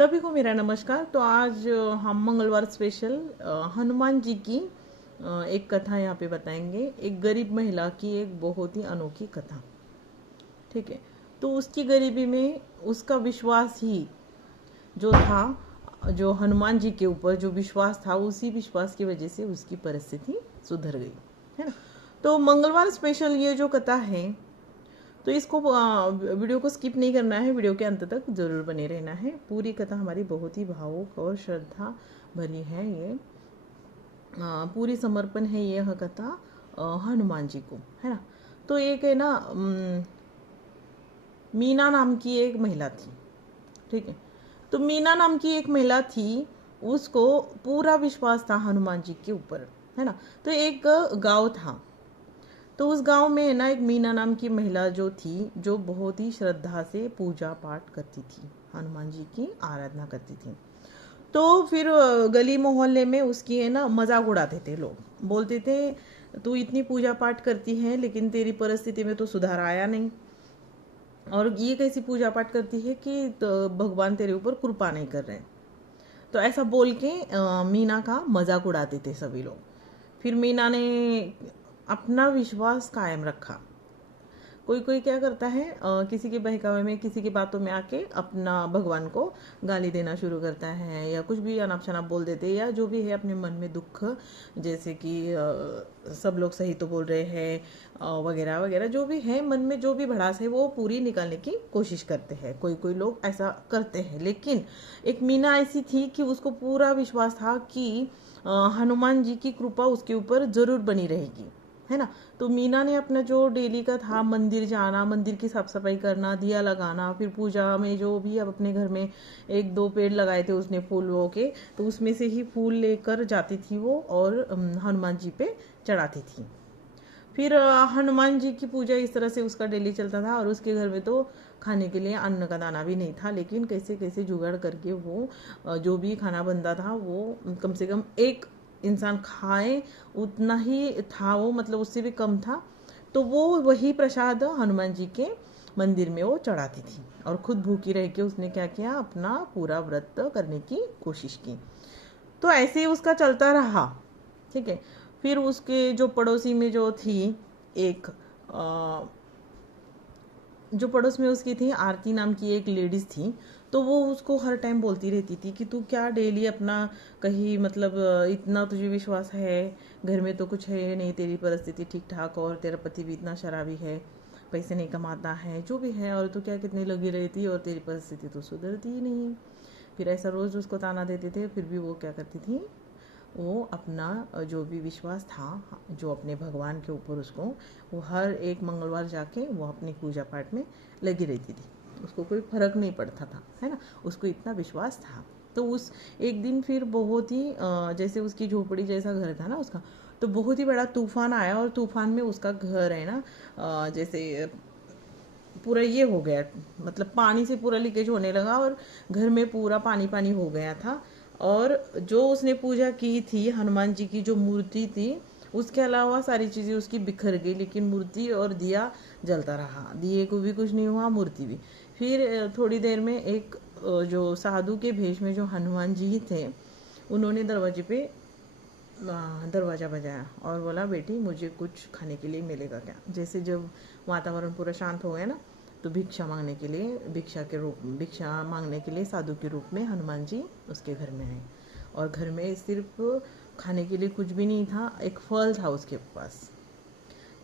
सभी को मेरा नमस्कार। तो आज हम मंगलवार स्पेशल हनुमान जी की एक कथा यहाँ पे बताएंगे। एक गरीब महिला की एक बहुत ही अनोखी कथा। ठीक है। तो उसकी गरीबी में उसका विश्वास ही जो था, जो हनुमान जी के ऊपर जो विश्वास था, उसी विश्वास की वजह से उसकी परिस्थिति सुधर गई, है ना। तो मंगलवार स्पेशल ये जो कथा है, तो इसको वीडियो को स्किप नहीं करना है, वीडियो के अंत तक जरूर बने रहना है। पूरी कथा हमारी बहुत ही भावुक और श्रद्धा भरी है। ये पूरी समर्पण है यह कथा हनुमान जी को, है ना। तो एक है ना, मीना नाम की एक महिला थी। ठीक है। तो मीना नाम की एक महिला थी, उसको पूरा विश्वास था हनुमान जी के ऊपर, है ना। तो एक गांव था। तो उस गांव में ना एक मीना नाम की महिला जो थी, जो बहुत ही श्रद्धा से पूजा पाठ करती थी, हनुमान जी की आराधना करती थी। तो फिर गली मोहल्ले में उसकी है ना मजाक उड़ाते थे लोग, बोलते थे तू इतनी पूजा पाठ करती है लेकिन तेरी परिस्थिति में तो सुधार आया नहीं, और ये कैसी पूजा पाठ करती है कि तो भगवान तेरे ऊपर कृपा नहीं कर रहे। तो ऐसा बोल के मीना का मजाक उड़ाते थे सभी लोग। फिर मीना ने अपना विश्वास कायम रखा। कोई कोई क्या करता है, किसी के बहकावे में, किसी की बातों में आके अपना भगवान को गाली देना शुरू करता है, या कुछ भी अनाप शनाप बोल देते, या जो भी है अपने मन में दुख, जैसे कि सब लोग सही तो बोल रहे हैं वगैरह वगैरह, जो भी है मन में जो भी भड़ास है वो पूरी निकालने की कोशिश करते हैं। कोई कोई लोग ऐसा करते हैं। लेकिन एक मीना ऐसी थी कि उसको पूरा विश्वास था कि हनुमान जी की कृपा उसके ऊपर जरूर बनी रहेगी, है ना। तो मीना ने अपना जो डेली का था, मंदिर जाना, मंदिर की साफ सफाई करना, दिया लगाना, फिर पूजा में जो भी अब अपने घर में एक दो पेड़ लगाए थे उसने फूलों के, तो उसमें से ही फूल लेकर जाती थी वो, और हनुमान जी पे चढ़ाती थी। फिर हनुमान जी की पूजा इस तरह से उसका डेली चलता था। और उसके घर में तो खाने के लिए अन्न का दाना भी नहीं था, लेकिन कैसे कैसे जुगाड़ करके वो जो भी खाना बनता था वो कम से कम एक इंसान खाए उतना ही था वो, मतलब उससे भी कम था। तो वो वही प्रसाद हनुमान जी के मंदिर में वो चढ़ाती थी, और खुद भूखी रह के उसने क्या किया, अपना पूरा व्रत करने की कोशिश की। तो ऐसे ही उसका चलता रहा। ठीक है। फिर उसके जो पड़ोसी में जो थी एक जो पड़ोस में उसकी थी, आरती नाम की एक लेडीज थी। तो वो उसको हर टाइम बोलती रहती थी कि तू क्या डेली अपना कहीं, मतलब इतना तुझे विश्वास है, घर में तो कुछ है नहीं, तेरी परिस्थिति ठीक ठाक, और तेरा पति भी इतना शराबी है, पैसे नहीं कमाता है, जो भी है, और तो क्या कितनी लगी रहती, और तेरी परिस्थिति तो सुधरती ही नहीं। फिर ऐसा रोज़ उसको ताना देते थे। फिर भी वो क्या करती थी, वो अपना जो भी विश्वास था, जो अपने भगवान के ऊपर, उसको वो हर एक मंगलवार जाके वो अपनी पूजा पाठ में लगी रहती थी। उसको कोई फर्क नहीं पड़ता था, है ना, उसको इतना विश्वास था। तो उस एक दिन फिर बहुत ही जैसे उसकी झोपड़ी जैसा घर था ना उसका, तो बहुत ही बड़ा तूफान आया, और तूफान में उसका घर है ना जैसे पूरा ये हो गया, मतलब पानी से पूरा लीकेज होने लगा, और घर में पूरा पानी पानी हो गया था। और जो उसने पूजा की थी, हनुमान जी की जो मूर्ति थी, उसके अलावा सारी चीज़ें उसकी बिखर गई, लेकिन मूर्ति और दिया जलता रहा। दिए को भी कुछ नहीं हुआ, मूर्ति भी। फिर थोड़ी देर में एक जो साधु के भेष में जो हनुमान जी थे, उन्होंने दरवाजे पे दरवाज़ा बजाया और बोला, बेटी मुझे कुछ खाने के लिए मिलेगा क्या। जैसे जब वातावरण पूरा शांत हो गया ना, तो भिक्षा मांगने के लिए, भिक्षा मांगने के लिए साधु के रूप में हनुमान जी उसके घर में आए। और घर में सिर्फ खाने के लिए कुछ भी नहीं था, एक फल था उसके पास।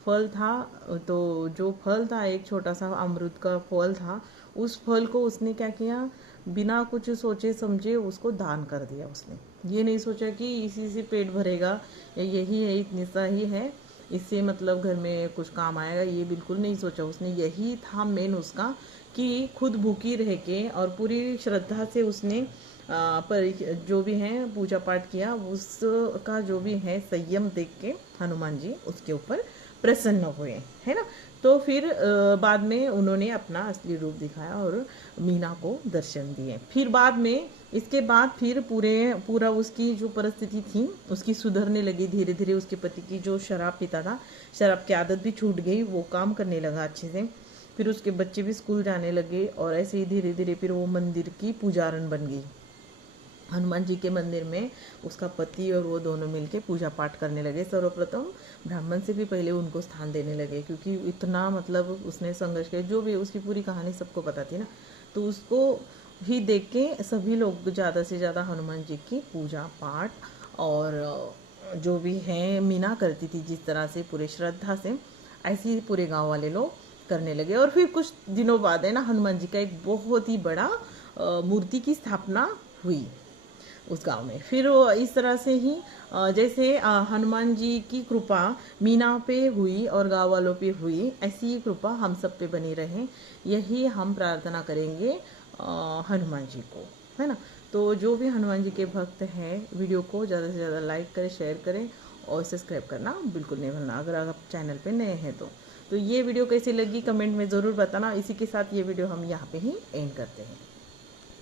फल था, तो जो फल था एक छोटा सा अमरूद का फल था। उस फल को उसने क्या किया, बिना कुछ सोचे समझे उसको दान कर दिया। उसने ये नहीं सोचा कि इसी से पेट भरेगा, या यही है, इतनी सा ही है, इससे मतलब घर में कुछ काम आएगा, ये बिल्कुल नहीं सोचा उसने। यही था मेन उसका, कि खुद भूखी रह के और पूरी श्रद्धा से उसने पर जो भी है पूजा पाठ किया, उसका जो भी है संयम देख के हनुमान जी उसके ऊपर प्रसन्न हुए, है ना। तो फिर बाद में उन्होंने अपना असली रूप दिखाया और मीना को दर्शन दिए। फिर बाद में, इसके बाद फिर पूरा उसकी जो परिस्थिति थी उसकी सुधरने लगी धीरे धीरे। उसके पति की जो शराब पीता था, शराब की आदत भी छूट गई, वो काम करने लगा अच्छे से। फिर उसके बच्चे भी स्कूल जाने लगे और ऐसे ही धीरे धीरे फिर वो मंदिर की पुजारन बन गई। हनुमान जी के मंदिर में उसका पति और वो दोनों मिलके पूजा पाठ करने लगे। सर्वप्रथम ब्राह्मण से भी पहले उनको स्थान देने लगे, क्योंकि इतना मतलब उसने संघर्ष किया, जो भी उसकी पूरी कहानी सबको पता थी ना, तो उसको ही देख के सभी लोग ज़्यादा से ज़्यादा हनुमान जी की पूजा पाठ और जो भी है मीना करती थी जिस तरह से पूरे श्रद्धा से, ऐसे ही पूरे गांव वाले लोग करने लगे। और फिर कुछ दिनों बाद है ना हनुमान जी का एक बहुत ही बड़ा मूर्ति की स्थापना हुई उस गांव में। फिर वो इस तरह से ही जैसे हनुमान जी की कृपा मीना पे हुई और गांव वालों पे हुई, ऐसी ही कृपा हम सब पे बनी रहे, यही हम प्रार्थना करेंगे हनुमान जी को, है ना। तो जो भी हनुमान जी के भक्त हैं, वीडियो को ज़्यादा से ज़्यादा लाइक करें, शेयर करें और सब्सक्राइब करना बिल्कुल नहीं भूलना अगर आप चैनल पे नए हैं तो ये वीडियो कैसी लगी कमेंट में ज़रूर बताना। इसी के साथ ये वीडियो हम यहाँ पे ही एंड करते हैं।